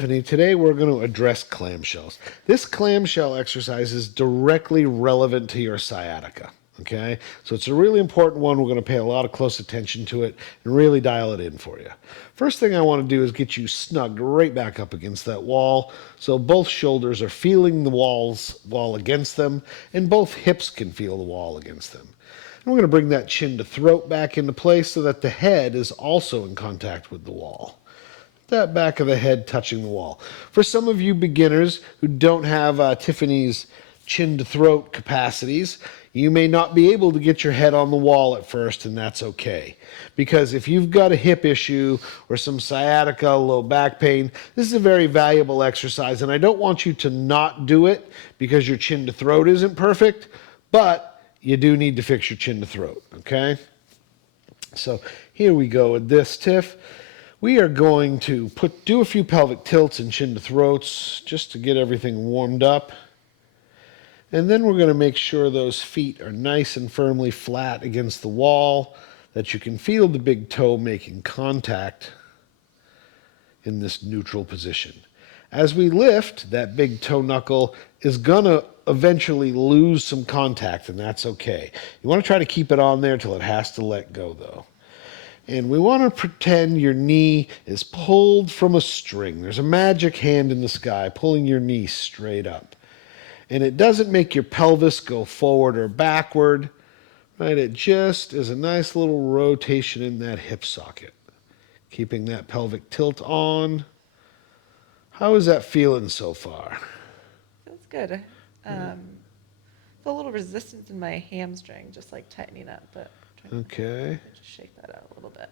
Today we're going to address clamshells. This clamshell exercise is directly relevant to your sciatica. Okay, so it's a really important one. We're going to pay a lot of close attention to it and really dial it in for you. First thing I want to do is get you snugged right back up against that wall so both shoulders are feeling the wall against them and both hips can feel the wall against them. And we're going to bring that chin to throat back into place so that the head is also in contact with the wall. That back of the head touching the wall. For some of you beginners who don't have Tiffany's chin to throat capacities, you may not be able to get your head on the wall at first, and that's okay. Because if you've got a hip issue or some sciatica, low back pain, this is a very valuable exercise, and I don't want you to not do it because your chin to throat isn't perfect, but you do need to fix your chin to throat, okay? So here we go with this, Tiff. We are going to do a few pelvic tilts and chin to throats just to get everything warmed up. And then we're going to make sure those feet are nice and firmly flat against the wall, that you can feel the big toe making contact in this neutral position. As we lift, that big toe knuckle is going to eventually lose some contact, and that's okay. You want to try to keep it on there till it has to let go, though. And we want to pretend your knee is pulled from a string. There's a magic hand in the sky pulling your knee straight up. And it doesn't make your pelvis go forward or backward, right? It just is a nice little rotation in that hip socket, keeping that pelvic tilt on. How is that feeling so far? Feels good. Feel a little resistance in my hamstring, just like tightening up, but I'm trying to just shake that out a little bit.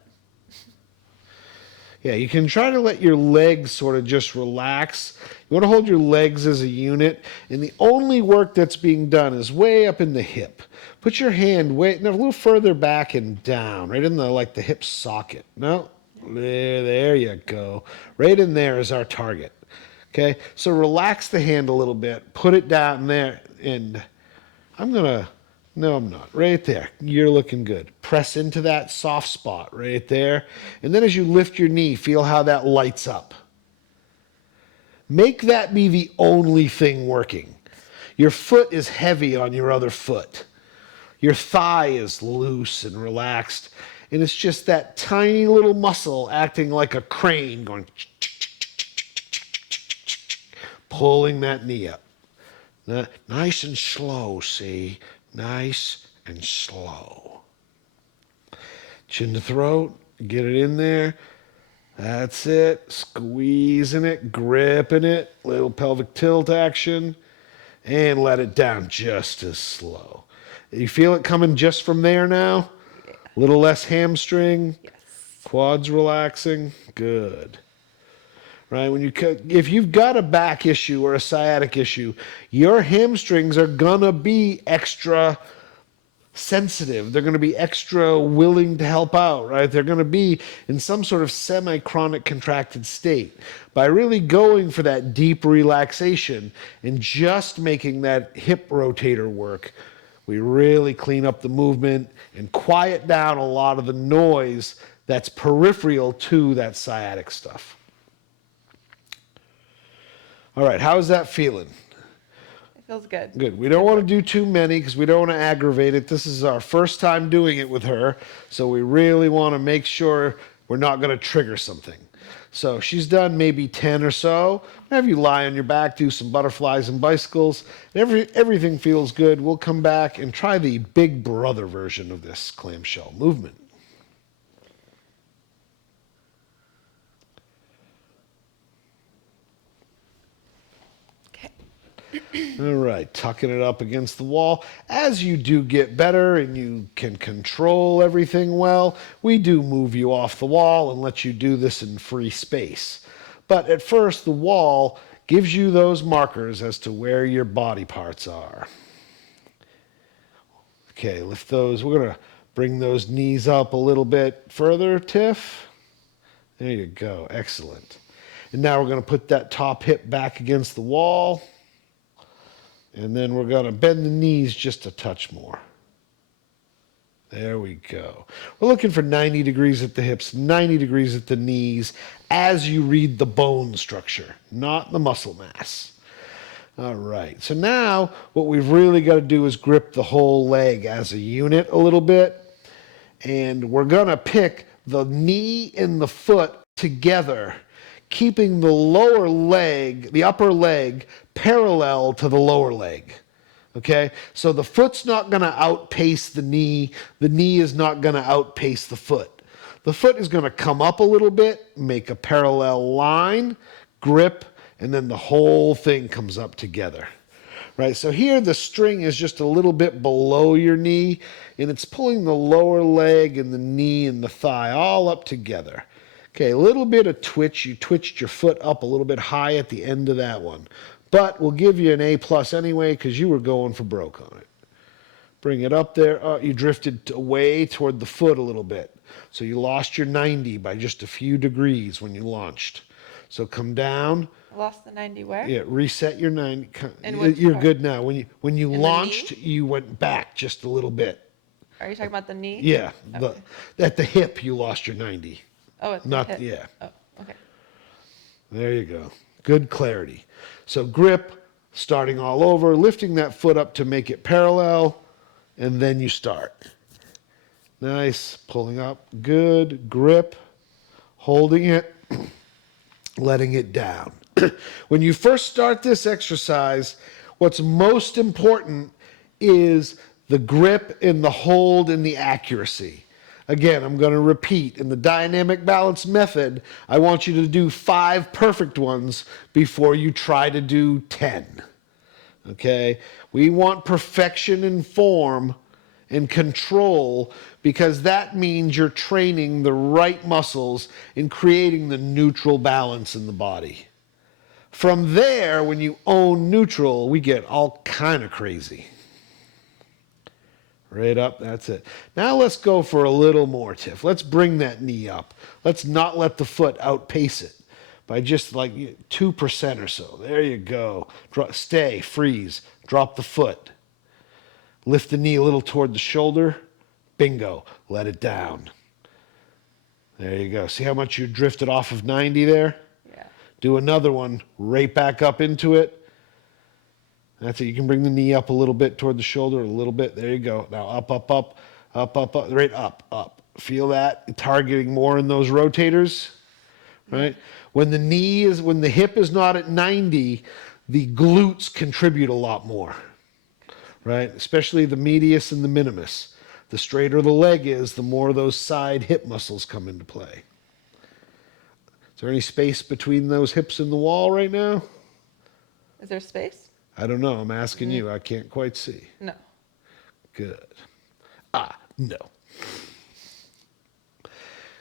Yeah, you can try to let your legs sort of just relax. You want to hold your legs as a unit, and the only work that's being done is way up in the hip. Put your hand a little further back and down, right in the hip socket. No, there you go. Right in there is our target. Okay, so relax the hand a little bit, put it down there, and no, I'm not. Right there. You're looking good. Press into that soft spot right there. And then as you lift your knee, feel how that lights up. Make that be the only thing working. Your foot is heavy on your other foot. Your thigh is loose and relaxed. And it's just that tiny little muscle acting like a crane going, pulling that knee up. Nice and slow, see? Nice and slow. Chin to throat, get it in there. That's it. Squeezing it, gripping it. Little pelvic tilt action. And let it down just as slow. You feel it coming just from there now? Yeah. A little less hamstring. Yes. Quads relaxing. Good. Right? If you've got a back issue or a sciatic issue, your hamstrings are gonna be extra sensitive. They're gonna be extra willing to help out, right? They're gonna be in some sort of semi-chronic contracted state. By really going for that deep relaxation and just making that hip rotator work, we really clean up the movement and quiet down a lot of the noise that's peripheral to that sciatic stuff. All right, how's that feeling? It feels good. Good. We don't want to do too many because we don't want to aggravate it. This is our first time doing it with her, so we really want to make sure we're not going to trigger something. So she's done maybe 10 or so. Have you lie on your back, do some butterflies and bicycles. Everything feels good. We'll come back and try the big brother version of this clamshell movement. All right, tucking it up against the wall. As you do get better and you can control everything well, we do move you off the wall and let you do this in free space. But at first, the wall gives you those markers as to where your body parts are. Okay, lift those. We're going to bring those knees up a little bit further, Tiff. There you go. Excellent. And now we're going to put that top hip back against the wall. And then we're going to bend the knees just a touch more. There we go. We're looking for 90 degrees at the hips, 90 degrees at the knees as you read the bone structure, not the muscle mass. All right. So now what we've really got to do is grip the whole leg as a unit a little bit. And we're going to pick the knee and the foot together, keeping the lower leg, the upper leg, parallel to the lower leg. Okay? So the foot's not going to outpace the knee is not going to outpace the foot. The foot is going to come up a little bit, make a parallel line, grip, and then the whole thing comes up together. Right, so here the string is just a little bit below your knee, and it's pulling the lower leg and the knee and the thigh all up together. Okay, a little bit of twitch. You twitched your foot up a little bit high at the end of that one. But we'll give you an A+ anyway because you were going for broke on it. Bring it up there. Oh, you drifted away toward the foot a little bit. So you lost your 90 by just a few degrees when you launched. So come down. I lost the 90 where? Yeah, reset your 90. In which You're part? good now. When you In the launched, knee? you went back just a little bit. Are you talking about the knee? Yeah, Okay. at the hip you lost your 90. Oh, at the Not hip. yeah. Oh, okay. There you go. Good clarity. So grip, starting all over, lifting that foot up to make it parallel, and then you start. Nice, pulling up. Good grip, holding it, letting it down. When you first start this exercise, what's most important is the grip and the hold and the accuracy. Again, I'm going to repeat. In the dynamic balance method, I want you to do 5 perfect ones before you try to do 10. Okay? We want perfection in form and control because that means you're training the right muscles and creating the neutral balance in the body. From there, when you own neutral, we get all kind of crazy. Right up, that's it. Now let's go for a little more, Tiff. Let's bring that knee up. Let's not let the foot outpace it by just like 2% or so. There you go. Stay, freeze, drop the foot. Lift the knee a little toward the shoulder. Bingo, let it down. There you go. See how much you drifted off of 90 there? Yeah. Do another one, right back up into it. That's it. You can bring the knee up a little bit toward the shoulder, a little bit. There you go. Now up, up, up, up, up, up, right up, up. Feel that? Targeting more in those rotators, right? When the hip is not at 90, the glutes contribute a lot more, right? Especially the medius and the minimus. The straighter the leg is, the more those side hip muscles come into play. Is there any space between those hips and the wall right now? Is there space? I don't know. I'm asking you. I can't quite see. No. Good. No.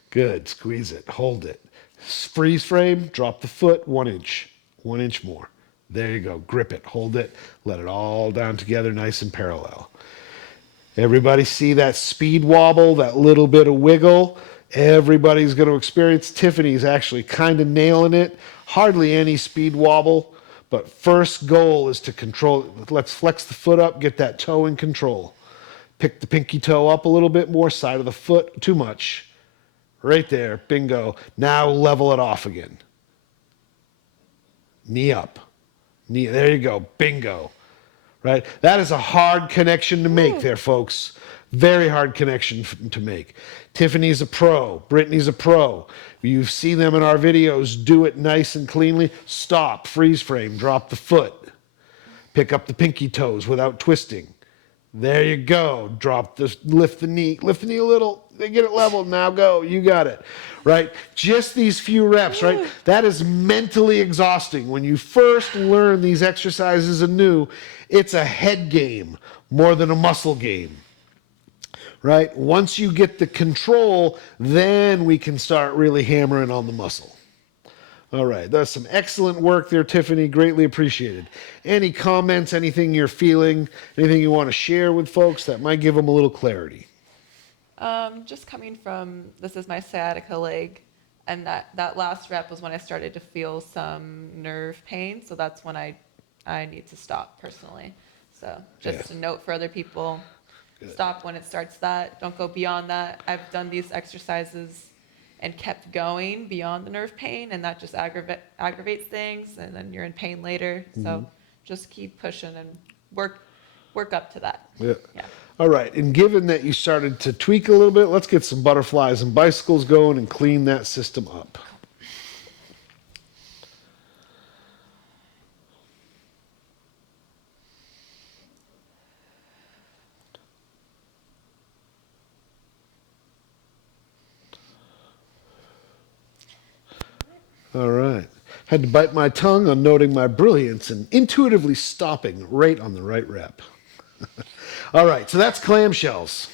Good. Squeeze it. Hold it. Freeze frame. Drop the foot 1 inch. 1 inch more. There you go. Grip it. Hold it. Let it all down together nice and parallel. Everybody see that speed wobble, that little bit of wiggle? Everybody's going to experience. Tiffany's actually kind of nailing it. Hardly any speed wobble. But first goal is to control. Let's flex the foot up, get that toe in control. Pick the pinky toe up a little bit more, side of the foot, too much. Right there, bingo. Now level it off again. Knee up. Knee, there you go, bingo. Right? That is a hard connection to make there, folks. Very hard connection to make. Tiffany's a pro. Brittany's a pro. You see them in our videos. Do it nice and cleanly. Stop. Freeze frame. Drop the foot. Pick up the pinky toes without twisting. There you go. Lift the knee. Lift the knee a little. Get it level. Now go. You got it. Right? Just these few reps, right? That is mentally exhausting. When you first learn these exercises anew, it's a head game more than a muscle game. Right? Once you get the control, then we can start really hammering on the muscle. All right, that's some excellent work there, Tiffany. Greatly appreciated. Any comments, anything you're feeling, anything you want to share with folks that might give them a little clarity? Just coming from, this is my sciatica leg, and that last rep was when I started to feel some nerve pain, so that's when I need to stop personally. So just a note for other people. Stop when it starts that. Don't go beyond that. I've done these exercises and kept going beyond the nerve pain, and that just aggravates things, and then you're in pain later. So just keep pushing and work up to that. Yeah. Yeah. All right. And given that you started to tweak a little bit, let's get some butterflies and bicycles going and clean that system up. All right. Had to bite my tongue on noting my brilliance and intuitively stopping right on the right rep. All right, so that's clamshells.